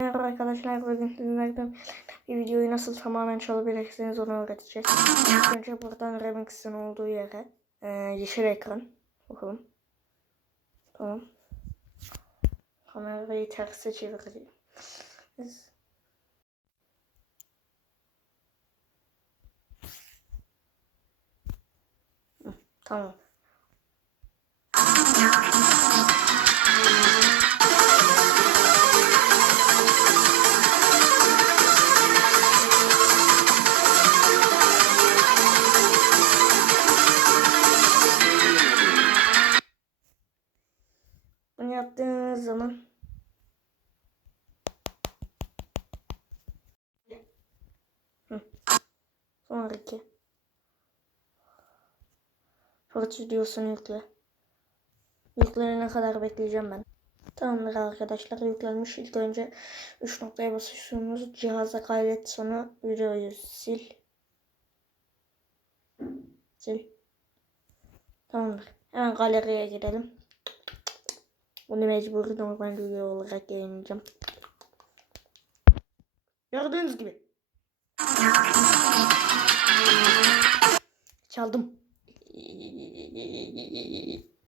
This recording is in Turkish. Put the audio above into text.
Merhaba arkadaşlar bugün sizlerden bir videoyu nasıl tamamen çalabilirsiniz onu öğreteceğiz. İlk önce buradan remix'in olduğu yere e, yeşil ekran bakalım. Tamam. Kamerayı terse çevireceğim. Tamam. Yaptığınız zaman. Sonraki Short videosunu yükle. Yüklenene kadar bekleyeceğim ben. Tamamdır arkadaşlar yüklenmiş. İlk önce 3 noktaya basıyorsunuz. Cihaza kaydet sonra videoyu sil. Sil. Tamamdır. Hemen galeriye gidelim. Bunu mecburi normal video olarak yayınlayacağım. Gördüğünüz gibi. Çaldım.